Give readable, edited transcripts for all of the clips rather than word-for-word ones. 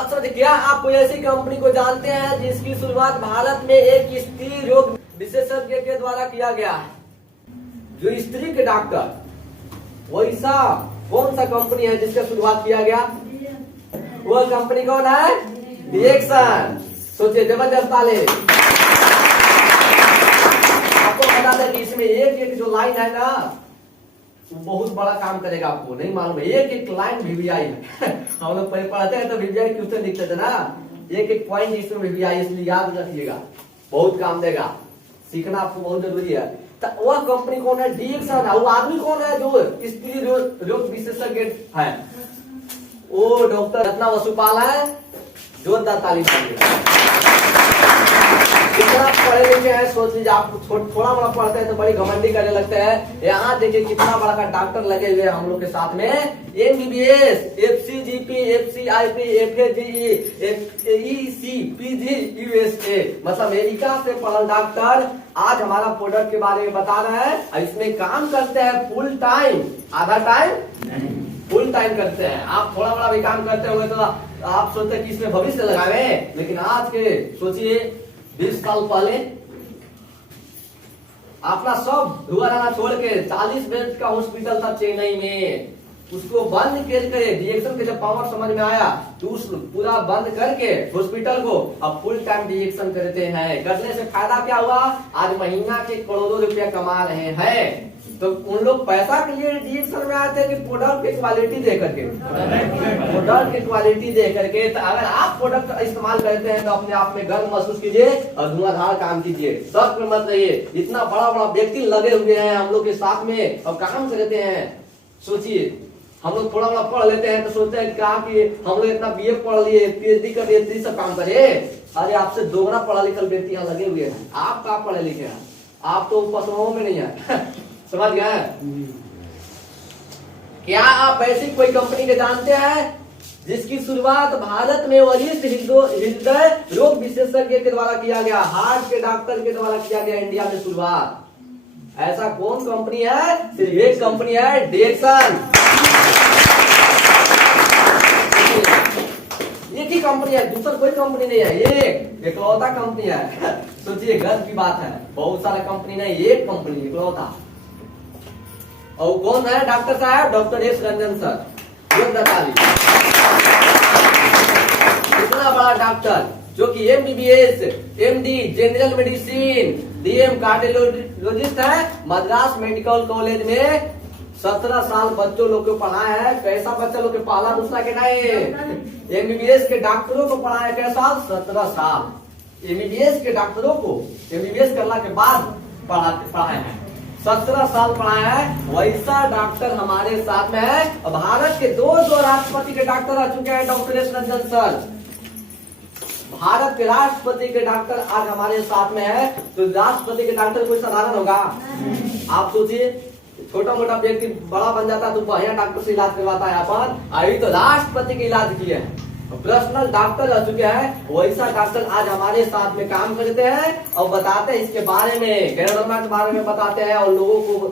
अच्छा, क्या आप कोई ऐसी कंपनी को जानते हैं जिसकी शुरुआत भारत में एक स्त्री रोग विशेषज्ञ के द्वारा किया गया है, जो स्त्री के डॉक्टर, वैसा कौन सा कंपनी है जिसका शुरुआत किया गया? वो कंपनी कौन है? डिएक्सन। सोचिए, जबरदस्त ताले। आपको बता दें कि इसमें एक एक जो लाइन है ना, वो बहुत बड़ा काम करेगा। आपको नहीं मालूम है, एक एक लाइन वीवीआई है। हम लोग पहले पढ़ते हैं तो वीवीआई क्वेश्चन लिखते थे ना, एक एक पॉइंट इसमें वीवीआई, इसलिए याद रखिएगा, बहुत काम देगा। सीखना आपको बहुत जरूरी है। तो वह कंपनी कौन है? डिएक्सन है। वो आदमी कौन है जो स्त्री रोग विशेषज्ञ है? वो डॉक्टर रत्ना वसुपाल है। जोरदार ताली मारिए। कितना पढ़े लिखे हैं सोच लीजिए। आप थोड़ा बड़ा पढ़ते हैं तो बड़ी घमंडी करने लगते हैं। यहाँ देखिए कितना बड़ा का डॉक्टर लगे हुए हैं हम लोग के साथ में। एमबीबीएस, एफसीजीपी, एफसीआईपी, एफएजीई, एईसी, पीजी, यूएसए, मतलब अमेरिका से पढ़ल डॉक्टर आज हमारा प्रोडक्ट के बारे में बता रहे हैं। और इसमें काम करते हैं फुल टाइम, आधा टाइम फुल टाइम करते हैं। आप थोड़ा बड़ा भी काम करते होंगे तो आप सोचते हैं कि इसमें भविष्य लगावे, लेकिन आज के सोचिए 20 साल पहले अपना सब धुआं छोड़ के 40 बेड का हॉस्पिटल था चेन्नई में, उसको बंद करके डिएक्सन के जब पावर समझ में आया तो उस पूरा बंद करके हॉस्पिटल को अब फुल टाइम डिएक्सन करते हैं। करने से फायदा क्या हुआ? आज महीना के करोड़ों रुपया कमा रहे हैं। तो उन लोग पैसा के लिए डिएक्सन में आते हैं कि प्रोडक्ट की क्वालिटी दे करके, प्रोडक्ट की क्वालिटी दे करके। तो अगर आप प्रोडक्ट इस्तेमाल करते हैं तो अपने आप में गर्व महसूस कीजिए और धुआंधार काम कीजिए। शक में मत रहिए। इतना बड़ा बड़ा व्यक्ति लगे हुए हैं हम लोग के साथ में और काम करते हैं। सोचिए, हम लोग थोड़ा बड़ा पढ़ लेते हैं तो सोचते हैं क्या कि हम लोग इतना बीए पढ़ लिए, पीएचडी कर लिए, सब काम करे। अरे आपसे दोगुना पढ़ा लिखल व्यक्ति यहाँ लगे हुए हैं। आप कहाँ पढ़े लिखे हैं? आप तो पसंदों में नहीं है। समझ गए? क्या आप ऐसी कोई कंपनी के जानते हैं जिसकी शुरुआत भारत में वरिष्ठ हृदय रोग विशेषज्ञ के द्वारा किया गया, हार्ट के डॉक्टर के द्वारा किया गया इंडिया में शुरुआत? ऐसा कौन कंपनी है? सिर्फ एक कंपनी है, डिएक्सन। एक ही कंपनी है, दूसरा कोई कंपनी नहीं है, एक इकलौता कंपनी है। सोचिए, गर्व की बात है। बहुत सारा कंपनी नहीं, एक कंपनी इकलौता। और कौन है डॉक्टर साहब? Doctor S Ranjan sir. इतना बड़ा डॉक्टर जो कि MBBS, MD general medicine, DM cardiologist है। मद्रास मेडिकल कॉलेज में 17 साल बच्चों लोग को पढ़ाया है। कैसा बच्चा लोग के पहला दूसरा के नहीं, एमबीबीएस के डॉक्टरों को पढ़ाया कैसा? 17 साल एमबीबीएस के डॉक्टरों को, एमबीबीएस करने के बाद पढ़ाया है। 17 साल पढ़ाया है। वैसा डॉक्टर हमारे साथ में है। भारत के दो राष्ट्रपति के डॉक्टर आ चुके हैं, doctor S Ranjan sir. Bharat के राष्ट्रपति के डॉक्टर आज हमारे साथ में है। तो राष्ट्रपति के डॉक्टर कोई साधारण होगा? आप सोचिए, छोटा मोटा व्यक्ति बड़ा बन जाता तो बढ़िया डॉक्टर से इलाज करवाता है अपन। अभी तो राष्ट्रपति के इलाज किए हैं, पर्सनल डॉक्टर रह चुके हैं। वैसा डॉक्टर आज हमारे साथ में काम करते हैं और बताते हैं इसके बारे में, गैरोडर्मा के बारे में बताते हैं और लोगों को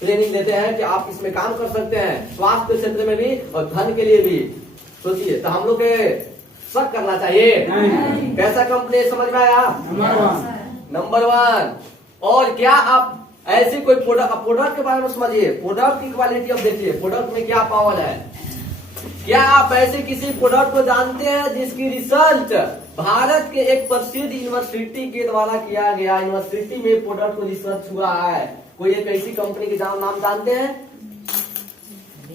ट्रेनिंग देते हैं कि आप इसमें काम कर सकते हैं, स्वास्थ्य क्षेत्र में भी और धन के लिए भी। सोचिए, तो हम लोग के शक करना चाहिए। कैसा कंपनी समझ में आया? नंबर 1। और क्या आप ऐसी कोई प्रोडक्ट के बारे में समझिए, प्रोडक्ट की क्वालिटी अब देखिए, प्रोडक्ट में क्या पावर है। क्या आप ऐसे किसी प्रोडक्ट को जानते हैं जिसकी रिसर्च भारत के एक प्रसिद्ध यूनिवर्सिटी के द्वारा किया गया? यूनिवर्सिटी में प्रोडक्ट को रिसर्च हुआ है। कोई एक ऐसी कंपनी के नाम जानते हैं?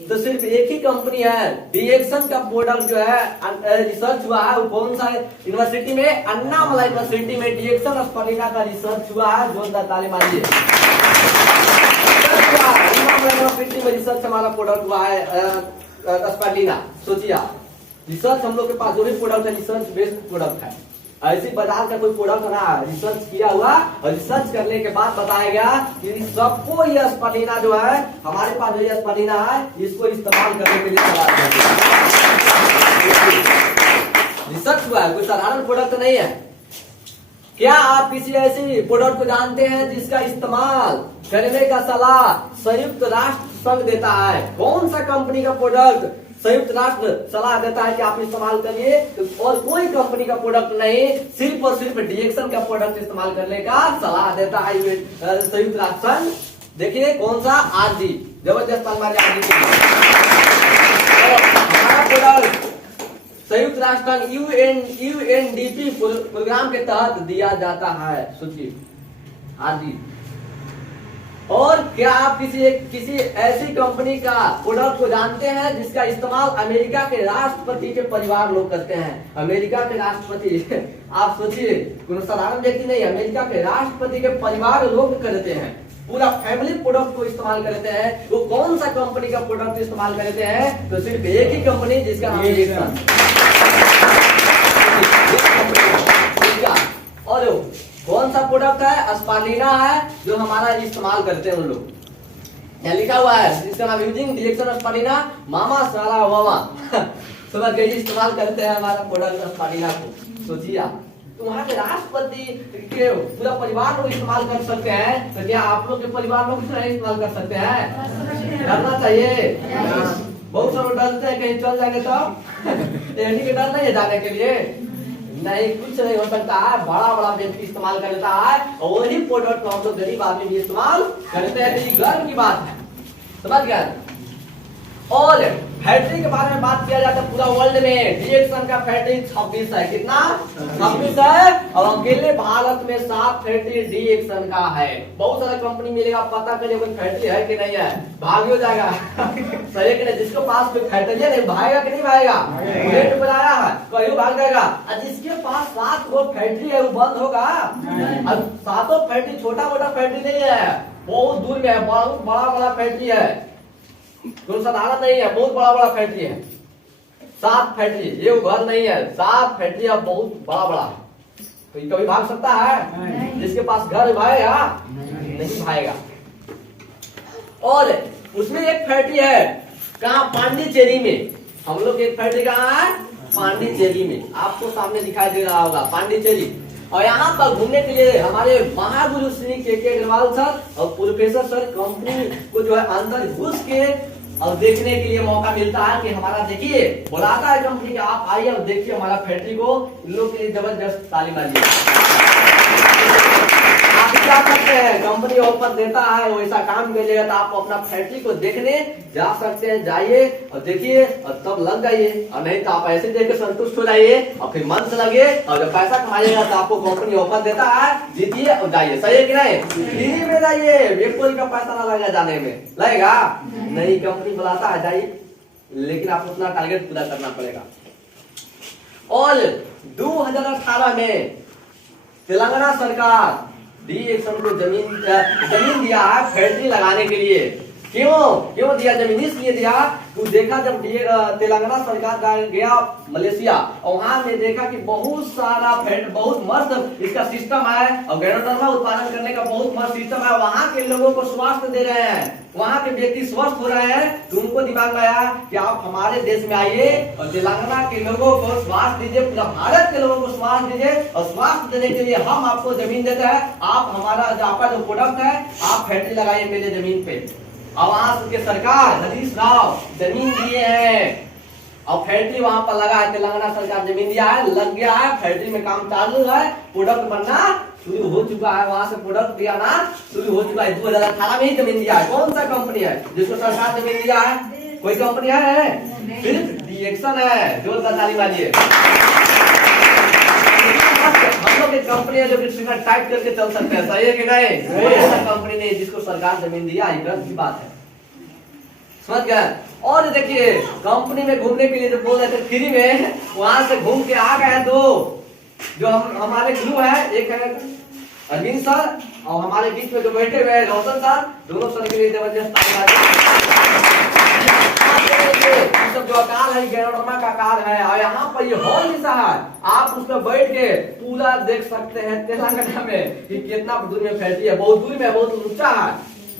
तो सिर्फ एक ही कंपनी है, डिएक्सन का प्रोडक्ट जो है रिसर्च हुआ है। वो कौन सा यूनिवर्सिटी में? अन्नामला यूनिवर्सिटी में डिएक्सन स्पलिना का रिसर्च हुआ है। जोरदार ताली मारिए। अन्नामला यूनिवर्सिटी में रिसर्च हमारा प्रोडक्ट हुआ है स्पलिना। सोचिए, रिसर्च हम लोग के पास जो भी प्रोडक्ट है रिसर्च बेस्ड प्रोडक्ट है। ऐसी बाजार का कोई प्रोडक्ट ना रिसर्च किया हुआ और रिसर्च करने के बाद बताया गया कि सबको यह स्पलिना जो है, हमारे पास जो यह स्पलिना है, इसको इस्तेमाल करने के लिए रिसर्च हुआ है। कोई साधारण प्रोडक्ट नहीं है। क्या आप किसी ऐसी प्रोडक्ट को जानते हैं जिसका इस्तेमाल करने का सलाह संयुक्त राष्ट्र संघ देता है? कौन सा कंपनी का प्रोडक्ट संयुक्त राष्ट्र सलाह देता है कि आप इस्तेमाल करिए, और कोई कंपनी का प्रोडक्ट नहीं, सिर्फ और सिर्फ डीएक्सन का प्रोडक्ट इस्तेमाल करने का सलाह देता है संयुक्त राष्ट्र संघ। देखिए कौन सा, आरजी, जबरदस्त हमारे आरजी हमारा प्रोडक्ट संयुक्त राष्ट्र संघ यूएनडीपी प्रोग्राम के तहत दिया जाता है। सोचिए आरजी। और क्या आप किसी ऐसी कंपनी का प्रोडक्ट को जानते हैं जिसका इस्तेमाल अमेरिका के राष्ट्रपति के परिवार लोग करते हैं? अमेरिका के राष्ट्रपति आप सोचिए, कोई साधारण व्यक्ति नहीं, अमेरिका के राष्ट्रपति के परिवार लोग करते हैं, पूरा फैमिली प्रोडक्ट को इस्तेमाल करते हैं। वो कौन सा कंपनी का प्रोडक्ट इस्तेमाल करते हैं? तो सिर्फ एक ही कंपनी जिसका नाम डीएक्सन। और कौन सा प्रोडक्ट है? स्पालिना है, जो हमारा इस्तेमाल करते हैं उन लोग। यहाँ लिखा हुआ है इसका नाम यूजिंग डीएक्सन स्पालिना मामा सारा वामा समझ गए, इस्तेमाल करते हैं हमारा प्रोडक्ट स्पालिना को। सोचिए आप, तो वहाँ के राष्ट्रपति के पूरा परिवार लोग इस्तेमाल कर सकते हैं, तो क्या आप लोग के परिवार लोग नहीं इस्तेमाल कर सकते हैं? डरना चाहिए। बहुत सारे डरते हैं कहीं चल जाएंगे तो यानी कि डर नहीं है जाने के लिए, नहीं कुछ नहीं हो सकता है, बड़ा बड़ा व्यक्ति इस्तेमाल करता है, और वही प्रोडक्ट को हम लोग गरीब आदमी भी इस्तेमाल करते हैं। तो ये गर्व की बात है, समझ गए। और फैक्ट्री के बारे में बात किया जाता है पूरा वर्ल्ड में, डीएक्सन का फैक्ट्री 26 है। कितना? 26 है। और अकेले भारत में 7 फैक्ट्री डीएक्सन का है। बहुत सारा कंपनी मिलेगा, पता करिए कोई फैक्ट्री है कि नहीं है, भाग हो जाएगा सही कि नहीं? जिसके पास कोई फैक्ट्री है नहीं, भागेगा कि नहीं भागेगा? रेट बनाया है कहीं भाग जाएगा। और जिसके पास 7 वो फैक्ट्री है वो बंद होगा। और 7 फैक्ट्री छोटा मोटा फैक्ट्री नहीं है, बहुत दूर में है, बहुत बड़ा बड़ा फैक्ट्री है, कोई साधारण नहीं है, बहुत बड़ा बड़ा फैक्ट्री है। 7 फैक्ट्री, ये घर नहीं है, 7 फैक्ट्री बहुत बड़ा बड़ा है। तो ये कभी भाग सकता है? जिसके पास घर भागेगा नहीं भागेगा। और उसमें एक फैक्ट्री है कहाँ? पांडिचेरी में। हम लोग एक फैक्ट्री कहाँ है? पांडिचेरी में। आपको सामने दिखाई दे रहा होगा पांडिचेरी। और यहाँ पर घूमने के लिए हमारे महागुरु श्री के अग्रवाल सर और प्रोफेसर सर कंपनी को जो है अंदर घुस के और देखने के लिए मौका मिलता है कि हमारा, देखिए बुलाता है कंपनी के, आप आइए और देखिए हमारा फैक्ट्री को। इन लोग के लिए जबरदस्त ताली मारिए। आप क्या करते हैं, कंपनी ऑफर देता है वैसा काम करिएगा तो आप अपना फैक्ट्री को देखने जा सकते हैं, जाइए और देखिए और तब लग जाइए, और नहीं तो आप ऐसे देख के संतुष्ट हो जाइए और फिर मन से लगे, और जब पैसा कमाइएगा तो आपको कंपनी ऑफर देता है, जीतिए और जाइए। सही है कि नहीं? फ्री में जाइए, कोई का पैसा ना लगेगा, जाने में लगेगा नहीं, कंपनी बुलाता है जाइए, लेकिन आपको अपना टारगेट पूरा करना पड़ेगा। और 2018 में तेलंगाना सरकार डीएक्सन को जमीन दिया है फैक्ट्री लगाने के लिए। क्यों दिया जमीन? इसलिए दिया, तो देखा जब तेलंगाना सरकार गया मलेशिया और वहां में देखा कि बहुत सारा बहुत मस्त इसका सिस्टम है और गैनोडर्मा उत्पादन करने का बहुत मस्त सिस्टम है, वहां के लोगों को स्वास्थ्य दे रहे हैं, वहां के व्यक्ति स्वस्थ हो रहे हैं। तो उनको दिमाग में आया कि आप हमारे देश में आइए और तेलंगाना के लोगों को स्वास्थ्य दीजिए, पूरा भारत के लोगों को स्वास्थ्य दीजिए, और स्वास्थ्य देने के लिए हम आपको जमीन देते हैं, आप हमारा आपका जो प्रोडक्ट है आप फैक्ट्री लगाइए मेरे जमीन पे। और वहां के सरकार हरीश राव जमीन दिए हैं और फैक्ट्री वहां पर लगा है, तेलंगाना सरकार जमीन दिया है, लग गया है, फैक्ट्री में काम चालू है, प्रोडक्ट बनना शुरू हो चुका है, वहां से प्रोडक्ट दिया ना शुरू हो चुका है। 2018 में ही जमीन दिया है। कौन सा कंपनी है जिसको सरकार जमीन दिया है? कोई कंपनी है? सिर्फ डीएक्सन है। जोरदार ताली मारिए। हम लोग एक कंपनी है जो कि टाइप करके चल सकते हैं, सही है कि नहीं? कोई ऐसा कंपनी नहीं जिसको सरकार जमीन दिया, ये गर्व की बात है, समझ गए। और देखिए कंपनी में घूमने के लिए जो बोल रहे थे फ्री में, वहां से घूम के आ गए तो जो हमारे गुरु है, एक है अरविंद सर और हमारे बीच में जो बैठे हुए हैं रोशन सर, दोनों सर के लिए जबरदस्त सब जो आकार है गैनोडर्मा का आकार है। और यहाँ पर ये हॉल जैसा है, आप उसमें बैठ के पूरा देख सकते हैं तेलंगाना में कि कितना दूर में फैक्ट्री है, बहुत दूर में, बहुत ऊंचा है,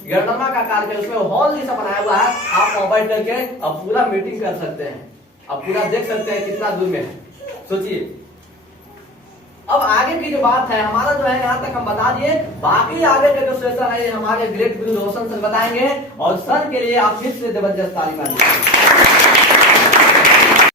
गैनोडर्मा का आकार है, उसमें हॉल जैसा बनाया हुआ है। आप वहां बैठ करके अब पूरा मीटिंग कर सकते हैं, अब पूरा देख सकते हैं कितना दूर में है। सोचिए अब आगे की जो बात है हमारा जो है यहाँ तक हम बता दिए, बाकी आगे का जो सेशन है हमारे ग्रेट गुरु रोशन सर बताएंगे। और सर के लिए आप फिर से जबरदस्त ताली मारिए।